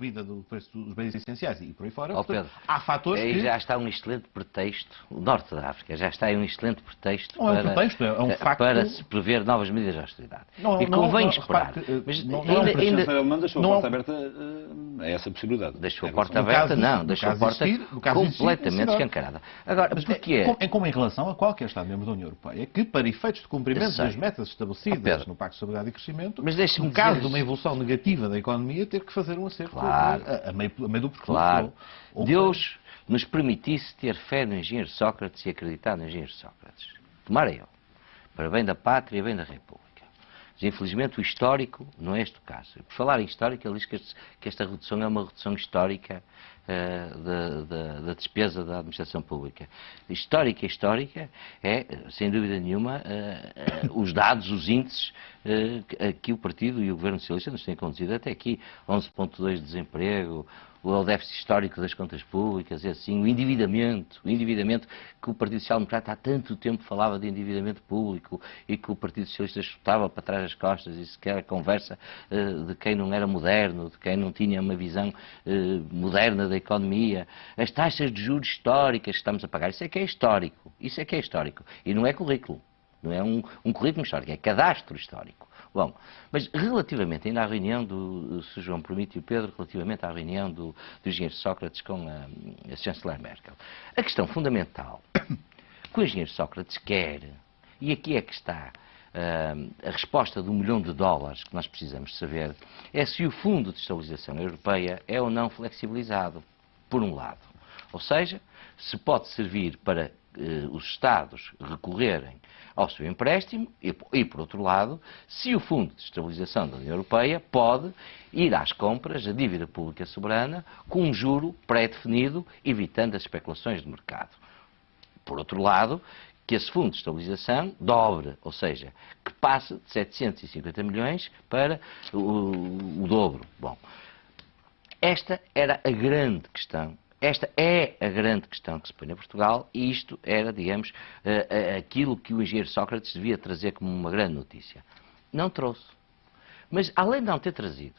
subida do preço dos bens essenciais e por aí fora. Ó, Portanto, Pedro, há fatores aí que... já está um excelente pretexto, o norte da África, já está aí um excelente pretexto Não é um pretexto, é um facto... para se prever novas medidas de austeridade. Não, e convém não, esperar. repare que, Mas não, Mas a ainda chanceler alemã deixou a não é porta aberta a essa possibilidade. deixou a Em porta relação- aberta, não, deixou a porta completamente existir, escancarada. Agora, mas porquê? é como em relação a qualquer Estado-membro da União Europeia, que para efeitos de cumprimento sei. das metas estabelecidas Pedro, no Pacto de Estabilidade e Crescimento, mas deixe-me no caso dizer- de uma evolução negativa da economia, ter que fazer um acerto Claro. a meio do percurso. Claro. Ou Deus nos permitisse ter fé no engenheiro Sócrates e acreditar no engenheiro Sócrates. Tomara ele. Para bem da pátria e bem da República. Mas, infelizmente, o histórico não é este o caso. Por falar em histórico, ele diz que esta redução é uma redução histórica da despesa da administração pública. Histórica é, sem dúvida nenhuma, os dados, os índices que o Partido e o Governo Socialista nos têm conduzido até aqui. 11,2% de desemprego, o déficit histórico das contas públicas, é assim, o endividamento que o Partido Social Democrata há tanto tempo falava de endividamento público e que o Partido Socialista chutava para trás das costas e sequer a conversa de quem não era moderno, de quem não tinha uma visão moderna da economia, as taxas de juros históricas que estamos a pagar, isso é que é histórico, e não é currículo, não é um currículo histórico, é cadastro histórico. Bom, mas relativamente ainda à reunião se João permite, e o Pedro, relativamente à reunião do engenheiro Sócrates com a chanceler Merkel, a questão fundamental que o engenheiro Sócrates quer, e aqui é que está a resposta do $1 milhão que nós precisamos saber, é se o Fundo de Estabilização Europeia é ou não flexibilizado, por um lado. Ou seja, se pode servir para os Estados recorrerem ao seu empréstimo e, por outro lado, se o Fundo de Estabilização da União Europeia pode ir às compras da dívida pública soberana com um juro pré-definido, evitando as especulações de mercado. Por outro lado, que esse Fundo de Estabilização dobre, ou seja, que passe de 750 milhões para o dobro. Bom, esta era a grande questão. Esta é a grande questão que se põe a Portugal e isto era, digamos, aquilo que o engenheiro Sócrates devia trazer como uma grande notícia. Não trouxe. Mas, além de não ter trazido,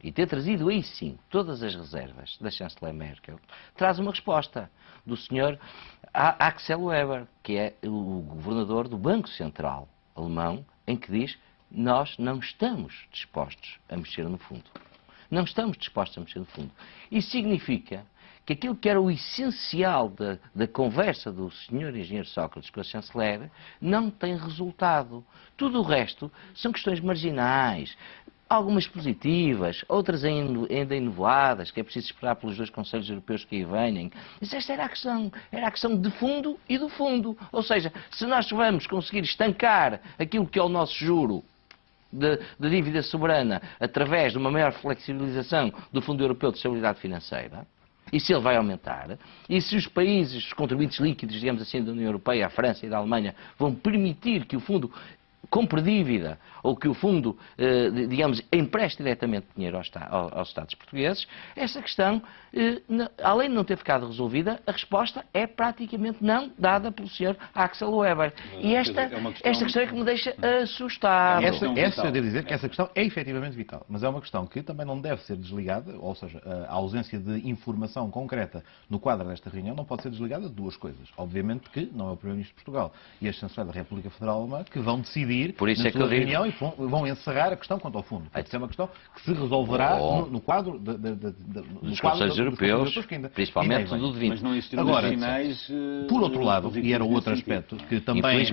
e ter trazido aí sim todas as reservas da chanceler Merkel, traz uma resposta do Sr. Axel Weber, que é o governador do Banco Central alemão, em que diz: nós não estamos dispostos a mexer no fundo. Não estamos dispostos a mexer no fundo. Isso significa que aquilo que era o essencial da conversa do Sr. Engenheiro Sócrates com a chanceler não tem resultado. Tudo o resto são questões marginais, algumas positivas, outras ainda enovoadas, que é preciso esperar pelos 2 Conselhos Europeus que aí venham. Mas esta era a questão de fundo e do fundo. Ou seja, se nós vamos conseguir estancar aquilo que é o nosso juro de dívida soberana através de uma maior flexibilização do Fundo Europeu de Estabilidade Financeira, e se ele vai aumentar, e se os países, os contribuintes líquidos, digamos assim, da União Europeia, a França e da Alemanha, vão permitir que o fundo compre dívida ou que o fundo, digamos, empreste diretamente dinheiro aos Estados portugueses, essa questão, além de não ter ficado resolvida, a resposta é praticamente não dada pelo Sr. Axel Weber. E esta questão é que me deixa assustado. Eu devo dizer que essa questão é efetivamente vital, mas é uma questão que também não deve ser desligada, ou seja, a ausência de informação concreta no quadro desta reunião não pode ser desligada de 2 coisas. Obviamente que não é o Primeiro-Ministro de Portugal e a Chanceler da República Federal Alemã que vão decidir Por isso na é que sua eu digo. reunião e vão encerrar a questão quanto ao fundo. Isso é uma questão que se resolverá no quadro dos Conselhos Europeus, principalmente do de 20. Mas não existiram Agora, sinais. por outro lado, e era outro nesse sentido. aspecto que também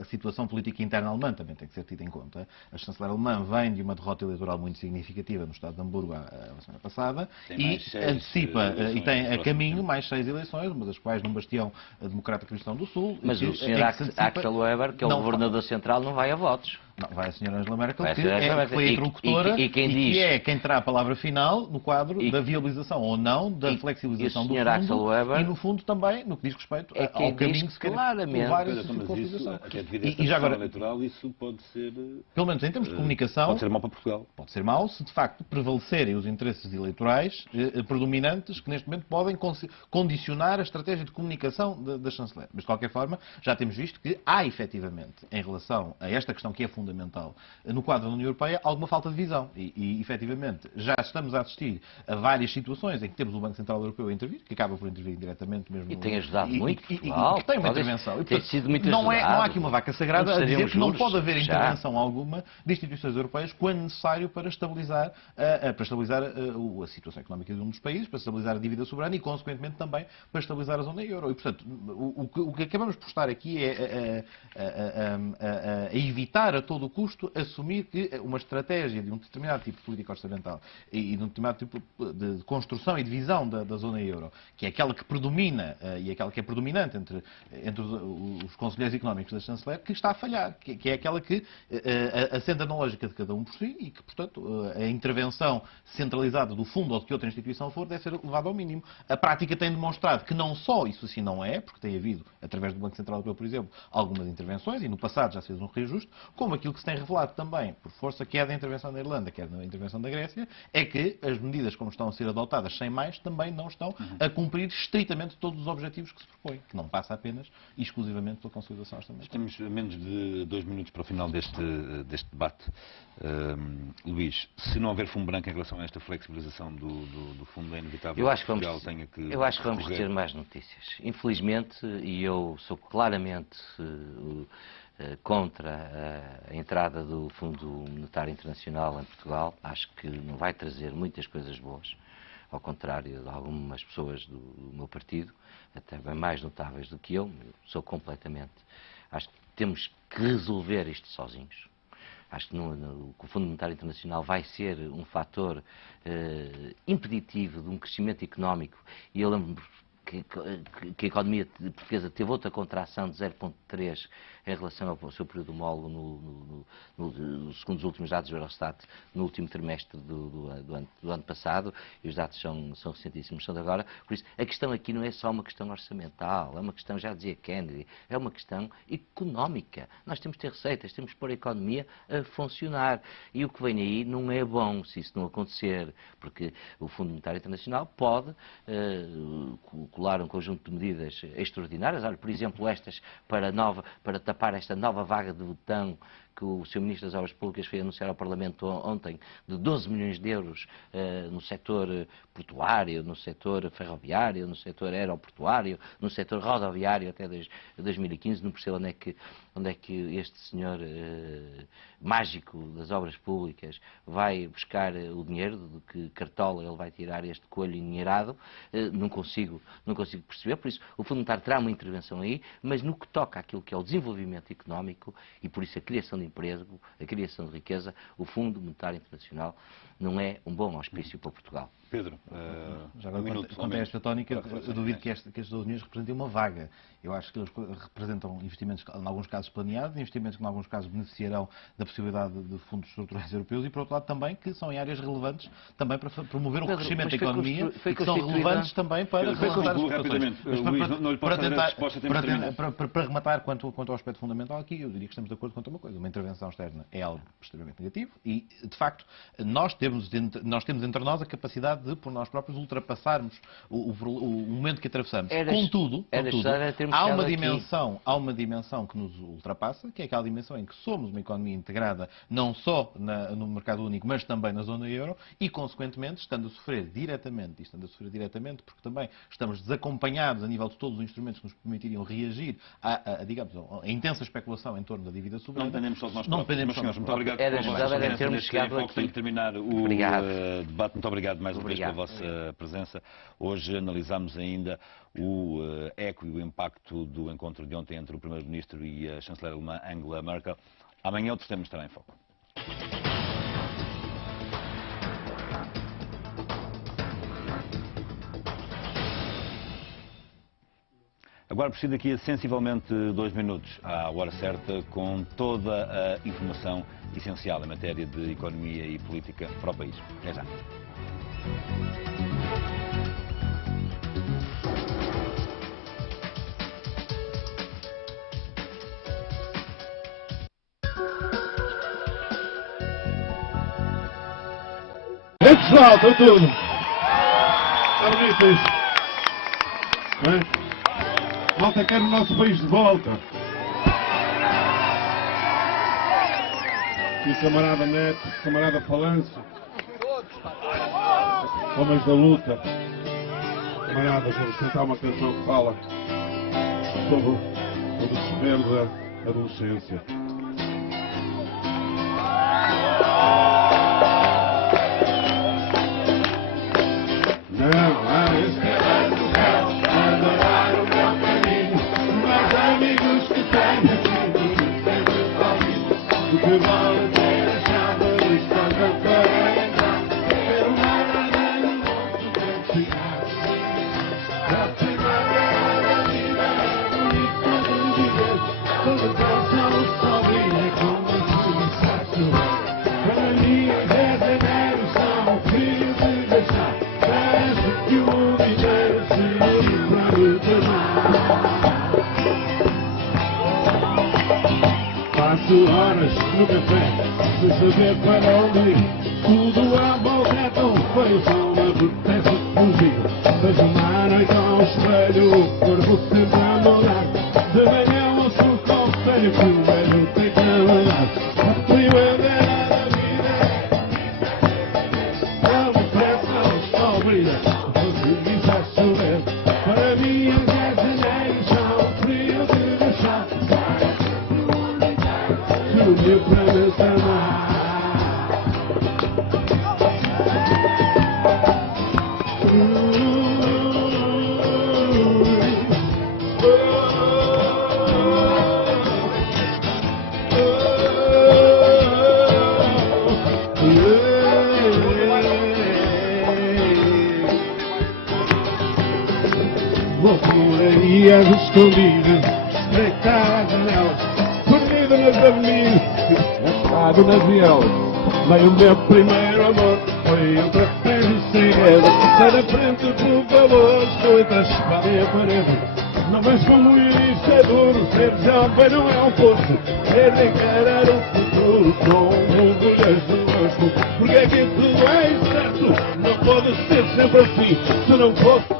a situação política interna alemã também tem que ser tida em conta. A chanceler alemã vem de uma derrota eleitoral muito significativa no Estado de Hamburgo a semana passada e antecipa e tem a caminho mais 6 eleições, uma das quais num bastião democrata cristão do Sul. Mas o Sr. Axel Weber, que é o governador central, não vai a votos. Não, vai a Sra. Angela Merkel, Vai a que senhora Angela Merkel. foi a interlocutora E que é quem terá a palavra final no quadro da viabilização ou não da flexibilização do fundo Weber, e, no fundo, também no que diz respeito ao caminho que se quer levar esse tipo de configuração. Até devido a esta questão eleitoral, isso pode ser... Pelo menos em termos de comunicação... Pode ser mau para Portugal. Pode ser mau se, de facto, prevalecerem os interesses eleitorais predominantes que, neste momento, podem condicionar a estratégia de comunicação da chanceler. Mas, de qualquer forma, já temos visto que há, efetivamente, em relação a esta questão que é fundamental, fundamental no quadro da União Europeia, alguma falta de visão. E efetivamente, já estamos a assistir a várias situações em que temos o Banco Central Europeu a intervir, que acaba por intervir diretamente mesmo. E tem ajudado muito Portugal. Que tem uma intervenção. Tem sido muito não ajudado. há aqui uma vaca sagrada a dizer que não pode haver já. intervenção alguma de instituições europeias quando necessário para estabilizar a situação económica de um dos países, para estabilizar a dívida soberana e, consequentemente, também para estabilizar a zona euro. E, portanto, o que acabamos por estar aqui é a evitar a todo o custo assumir que uma estratégia de um determinado tipo de política orçamental e de um determinado tipo de construção e de visão da zona euro, que é aquela que predomina e aquela que é predominante entre os conselheiros económicos da chanceler, que está a falhar, que é aquela que assenta na lógica de cada um por si e que, portanto, a intervenção centralizada do fundo ou de que outra instituição for deve ser levada ao mínimo. A prática tem demonstrado que não só isso assim não é, porque tem havido, através do Banco Central Europeu, por exemplo, algumas intervenções, e no passado já se fez um reajuste, como aquilo que se tem revelado também, por força, quer da intervenção da Irlanda, quer da intervenção da Grécia, é que as medidas como estão a ser adotadas sem mais, também não estão a cumprir estritamente todos os objetivos que se propõem, que não passa apenas e exclusivamente pela consolidação orçamental. Temos menos de 2 minutos para o final deste debate. Luís, se não houver fundo branco em relação a esta flexibilização do fundo, é inevitável eu acho que Portugal tenha que Eu acho que vamos ter mais notícias. Infelizmente, e eu sou claramente contra a entrada do Fundo Monetário Internacional em Portugal, acho que não vai trazer muitas coisas boas, ao contrário de algumas pessoas do meu partido, até bem mais notáveis do que eu sou completamente. Acho que temos que resolver isto sozinhos. Acho que o Fundo Monetário Internacional vai ser um fator impeditivo de um crescimento económico. E eu lembro que a economia portuguesa teve outra contração de 0,3 em relação ao seu período homólogo segundo os últimos dados do Eurostat no último trimestre do ano passado, e os dados são recentíssimos, são de agora. Por isso, a questão aqui não é só uma questão orçamental, é uma questão, já dizia Kennedy, é uma questão económica. Nós temos de ter receitas, temos de pôr a economia a funcionar. E o que vem aí não é bom se isso não acontecer, porque o Fundo Monetário Internacional pode colar um conjunto de medidas extraordinárias, olha, por exemplo, estas para tapar esta nova vaga de botão que o Sr. Ministro das Obras Públicas foi anunciar ao Parlamento ontem, de 12 milhões de euros no setor portuário, no setor ferroviário, no setor aeroportuário, no setor rodoviário até 2015. Não percebo onde é que este senhor mágico das obras públicas vai buscar o dinheiro, de que cartola ele vai tirar este coelho endinheirado. Não consigo perceber. Por isso, o Fundo Monetário terá uma intervenção aí, mas no que toca àquilo que é o desenvolvimento económico e, por isso, a criação de emprego, a criação de riqueza, o Fundo Monetário Internacional não é um bom auspício para Portugal. Pedro, já agora, quanto a esta tónica, eu duvido que estes 12 milhões representem uma vaga. Eu acho que eles representam investimentos, em alguns casos planeados, investimentos que, em alguns casos, beneficiarão da possibilidade de fundos estruturais europeus e, por outro lado, também que são em áreas relevantes também para promover o crescimento da economia e que são relevantes também para relançar as situações. Para rematar, quanto ao aspecto fundamental aqui, eu diria que estamos de acordo quanto a uma coisa. Uma intervenção externa é algo extremamente negativo e, de facto, nós temos entre nós a capacidade de, por nós próprios, ultrapassarmos o momento que atravessamos. Contudo, há uma dimensão que nos ultrapassa, que é aquela dimensão em que somos uma economia integrada, não só no mercado único, mas também na zona euro, e, consequentemente, estando a sofrer diretamente, porque também estamos desacompanhados a nível de todos os instrumentos que nos permitiriam reagir digamos, a intensa especulação em torno da dívida soberana. Não dependemos só de nós próprios. Senhores, muito obrigado por termos chegado aqui. Tenho que terminar o debate. Muito obrigado mais uma vez pela vossa presença. Hoje analisámos ainda o eco e o impacto do encontro de ontem entre o Primeiro-Ministro e a chanceler alemã Angela Merkel. Amanhã outros temas estarão em foco. Agora preciso daqui a sensivelmente 2 minutos à hora certa com toda a informação essencial em matéria de economia e política para o país. Até já. Pessoal, estou tudo. Está bonito isso. Malta quer o nosso país de volta. E o camarada Neto, o camarada Palanço, homens da luta. Camaradas, vamos cantar uma canção que fala sobre o desespero da adolescência. Não há esperança no céu para adorar o meu caminho, mas amigos que tenho sido sempre sozinhos, o que vale ter a chave de espanca para entrar, ter uma nada no mundo de ensinar. A primavera da vida é bonita de viver, toda canção só brilha como se está chover. Para mim, 10 de janeiro são frio de deixar. Que o dinheiro se livra me tornar. Passo horas no café, sem saber para onde ir. Tudo à volta é tão feio, só me apetece fugir. Vejo uma noite ao espelho, o corpo sempre a mudar. De manhã ouço um conselho que o velho tem que andar. A primavera da vida é uma depressão, só brilha. Para mim, 10 de janeiro são frio de deixar. Subiu para me chamar. Vou por aí às escondidas, espreitar as janelas, perdido nas avenidas, assado nas vielas. Veio o meu primeiro amor, foi entre a frente e cegueira. Sai da frente, por favor, estou entre a espada e a parede. Não vês como isso é duro, ser jovem não é um curso. É de encarar o futuro com orgulhos do rosto. Porque aqui tudo é incerto, não pode ser sempre assim. Se não fosse